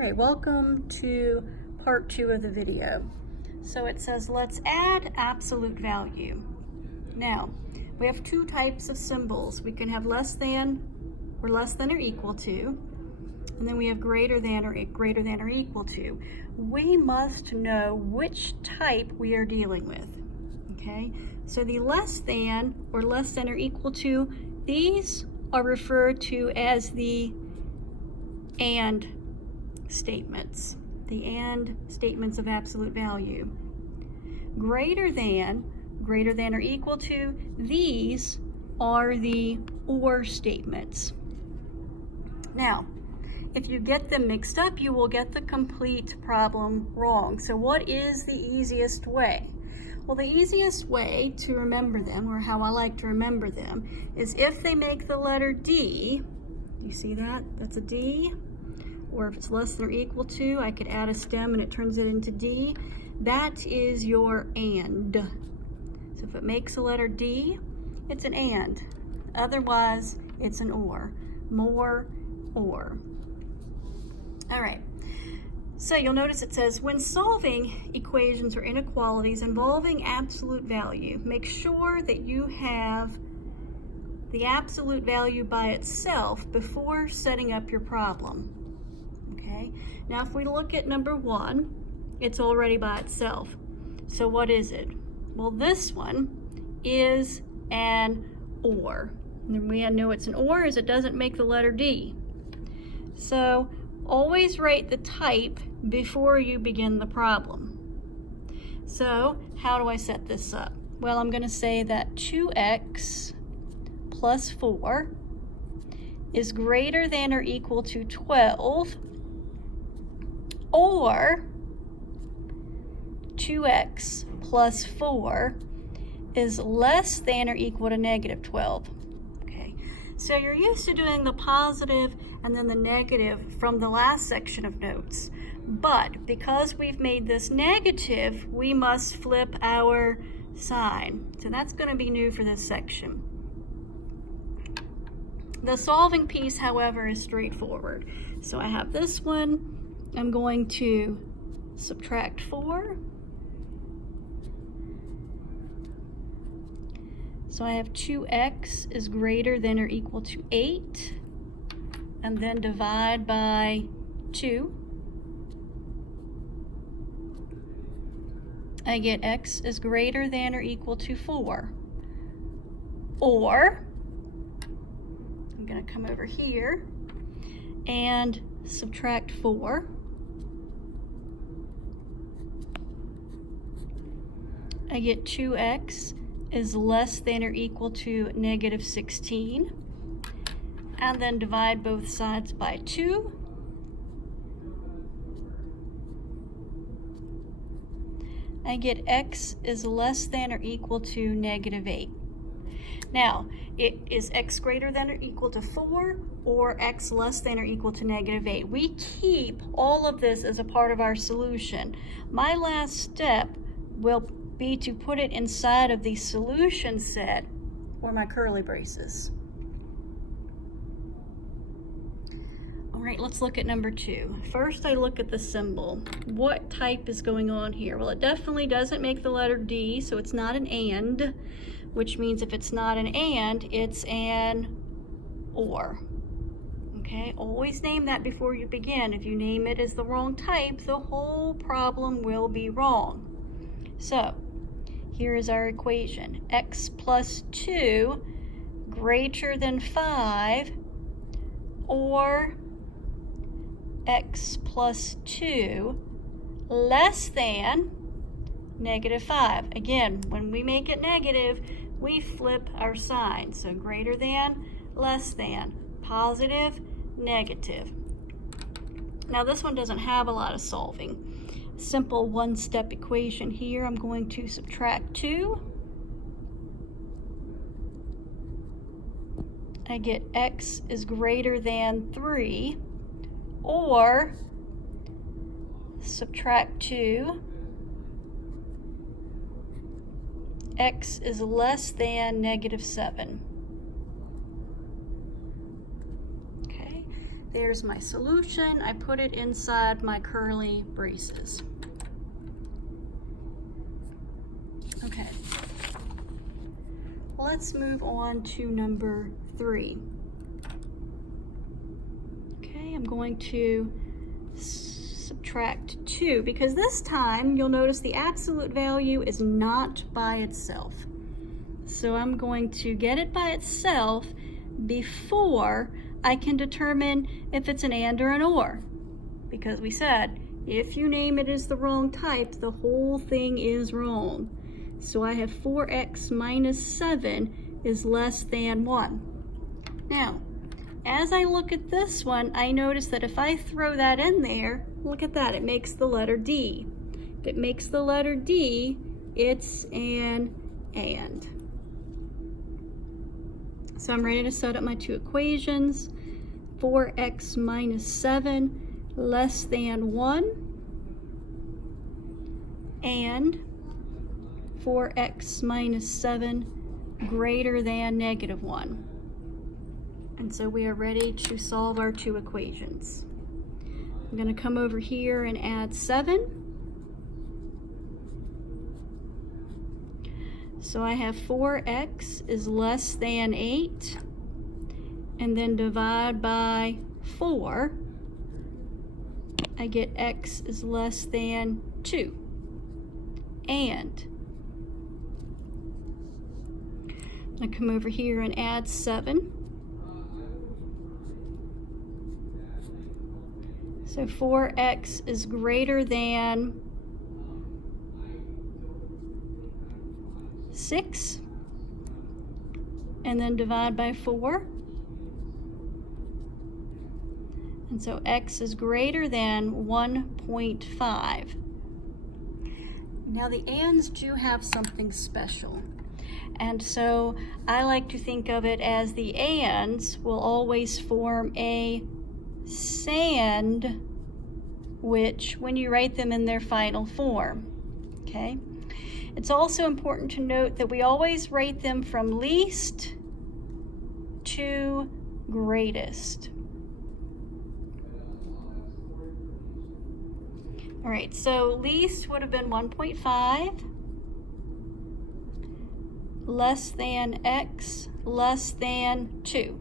right, welcome to part 2 of the video. So it says, let's add absolute value. Now, we have two types of symbols. We can have less than or equal to, and then we have greater than or equal to. We must know which type we are dealing with, okay? So the less than or equal to, these are referred to as the and statements, of absolute value. Greater than or equal to, these are the or statements. Now, if you get them mixed up, you will get the complete problem wrong. So what is the easiest way? Well, the easiest way to remember them, or how I like to remember them, is if they make the letter D. You see that? That's a D. Or if it's less than or equal to, I could add a stem and it turns it into D. That is your and. So if it makes a letter D, it's an and. Otherwise, it's an or. More, or. All right. So you'll notice it says, when solving equations or inequalities involving absolute value, make sure that you have the absolute value by itself before setting up your problem. Okay? Now if we look at number 1, it's already by itself. So what is it? Well, this one is an or. And the way I know it's an or is it doesn't make the letter D. So always write the type before you begin the problem. So how do I set this up? Well, I'm going to say that 2x plus 4 is greater than or equal to 12, or 2x plus 4 is less than or equal to negative 12. Okay, so you're used to doing the positive and then the negative from the last section of notes. But because we've made this negative, we must flip our sign. So that's going to be new for this section. The solving piece, however, is straightforward. So I have this one. I'm going to subtract 4. So I have 2x is greater than or equal to 8. And then divide by 2. I get x is greater than or equal to 4. Or, I'm going to come over here and subtract 4. I get 2x is less than or equal to negative 16. And then divide both sides by 2. I get x is less than or equal to negative 8. Now, is x greater than or equal to 4 or x less than or equal to negative 8? We keep all of this as a part of our solution. My last step will be to put it inside of the solution set or my curly braces. All right, let's look at number 2. First, I look at the symbol. What type is going on here? Well, it definitely doesn't make the letter D, so it's not an and, which means if it's not an and, it's an or. Okay, always name that before you begin. If you name it as the wrong type, the whole problem will be wrong. So, here is our equation. X plus 2 greater than 5, or x plus 2 less than negative 5. Again, when we make it negative, we flip our sign. So greater than, less than, positive, negative. Now this one doesn't have a lot of solving. Simple one-step equation here. I'm going to subtract 2. I get x is greater than 3, or subtract 2, x is less than negative 7. Okay, There's my solution. I put it inside my curly braces. Okay. Let's move on to number 3. Okay, I'm going to subtract 2 because this time you'll notice the absolute value is not by itself. So I'm going to get it by itself before I can determine if it's an and or an or. Because we said, if you name it as the wrong type, the whole thing is wrong. So I have 4x minus 7 is less than 1. Now, as I look at this one, I notice that if I throw that in there, look at that, it makes the letter D. If it makes the letter D, it's an and. So I'm ready to set up my 2 equations. 4x minus 7 less than 1, and 4x minus 7 greater than negative 1. And so we are ready to solve our 2 equations. I'm going to come over here and add 7. So I have 4x is less than 8, and then divide by 4, I get x is less than 2. And I come over here and add 7. So 4x is greater than 6, and then divide by 4. And so x is greater than 1.5. Now the ands do have something special. And so I like to think of it as the ands will always form a sandwich when you write them in their final form, okay? It's also important to note that we always rate them from least to greatest. All right, so least would have been 1.5, less than x, less than 2.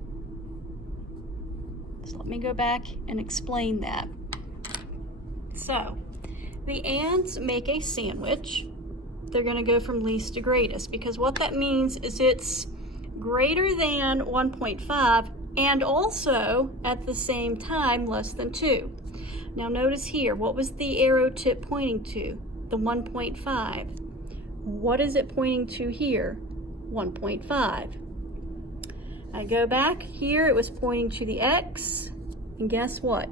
So let me go back and explain that. So the ands make a sandwich. They're going to go from least to greatest, because what that means is it's greater than 1.5 and also at the same time less than 2. Now notice here, what was the arrow tip pointing to? The 1.5. What is it pointing to here? 1.5. I go back here, it was pointing to the x, and guess what?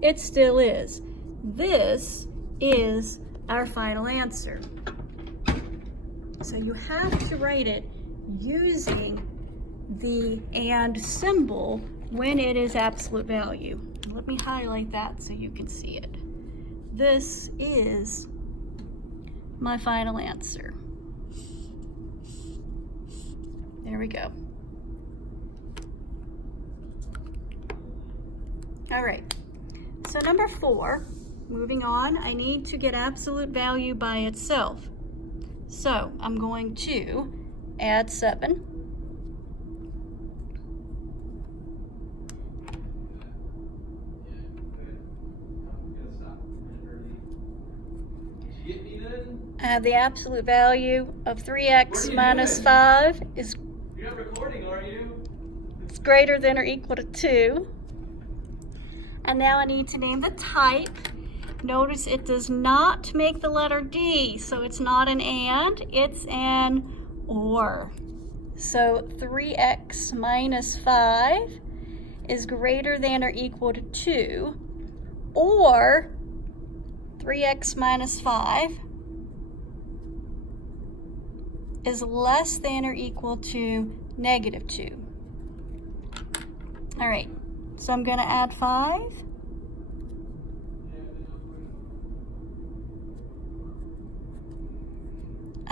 It still is. This is our final answer. So you have to write it using the and symbol when it is absolute value. Let me highlight that so you can see it. This is my final answer. There we go. All right, so number 4, moving on, I need to get absolute value by itself. So I'm going to add 7. The absolute value of 3x minus 5 is You're not recording, are you? It's greater than or equal to 2. And now I need to name the type. Notice it does not make the letter D, so it's not an and, it's an or. So 3x minus 5 is greater than or equal to 2, or 3x minus 5 is less than or equal to negative 2. All right, so I'm going to add 5.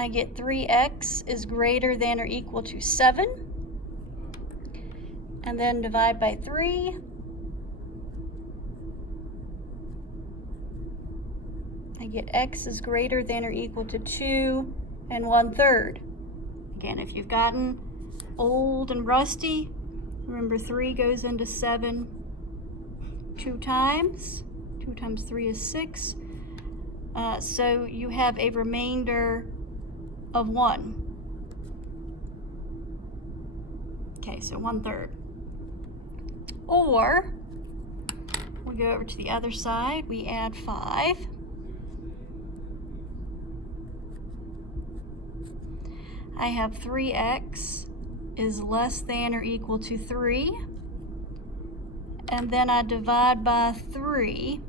I get 3x is greater than or equal to 7. And then divide by 3. I get x is greater than or equal to 2 1/3. Again, if you've gotten old and rusty, remember 3 goes into 7 2 times. 2 times 3 is 6. So you have a remainder of 1. Okay, so 1/3. Or we go over to the other side, we add 5. I have 3x is less than or equal to 3. And then I divide by 3.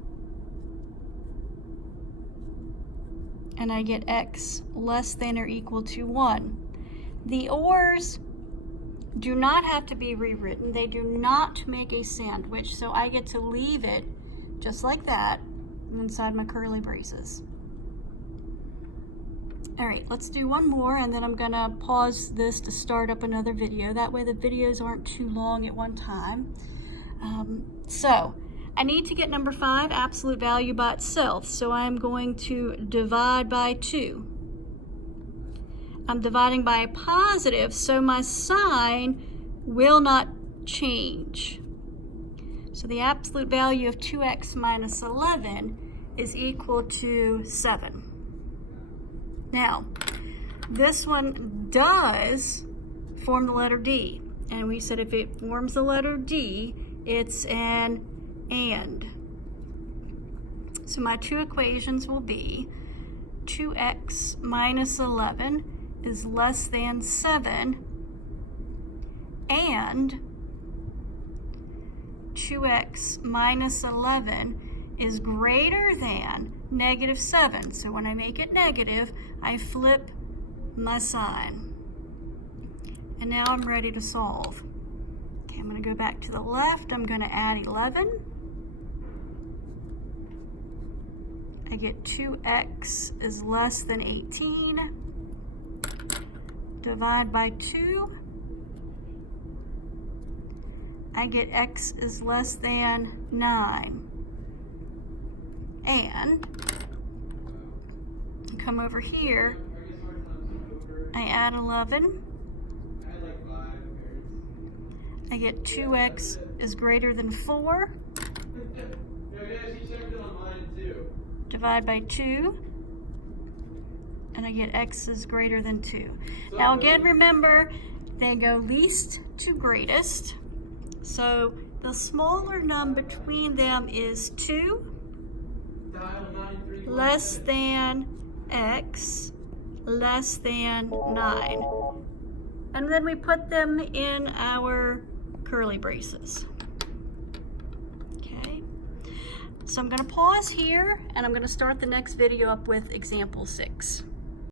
And I get x less than or equal to 1. The ors do not have to be rewritten. They do not make a sandwich, so I get to leave it just like that inside my curly braces. All right, let's do one more, and then I'm gonna pause this to start up another video. That way the videos aren't too long at one time. So I need to get number 5, absolute value by itself. So I'm going to divide by 2. I'm dividing by a positive, so my sign will not change. So the absolute value of 2x minus 11 is equal to 7. Now, this one does form the letter D. And we said if it forms the letter D, it's an and. So my two equations will be 2x minus 11 is less than 7, and 2x minus 11 is greater than negative 7. So when I make it negative, I flip my sign. And now I'm ready to solve. Okay, I'm going to go back to the left. I'm going to add 11. I get 2x is less than 18. Divide by 2. I get x is less than 9. And come over here, I add 11. I get 2x is greater than 4. Divide by 2. And I get x is greater than 2. Now again, remember, they go least to greatest. So the smaller number between them is 2 less than x less than 9. And then we put them in our curly braces. Okay. So I'm going to pause here, and I'm going to start the next video up with example 6.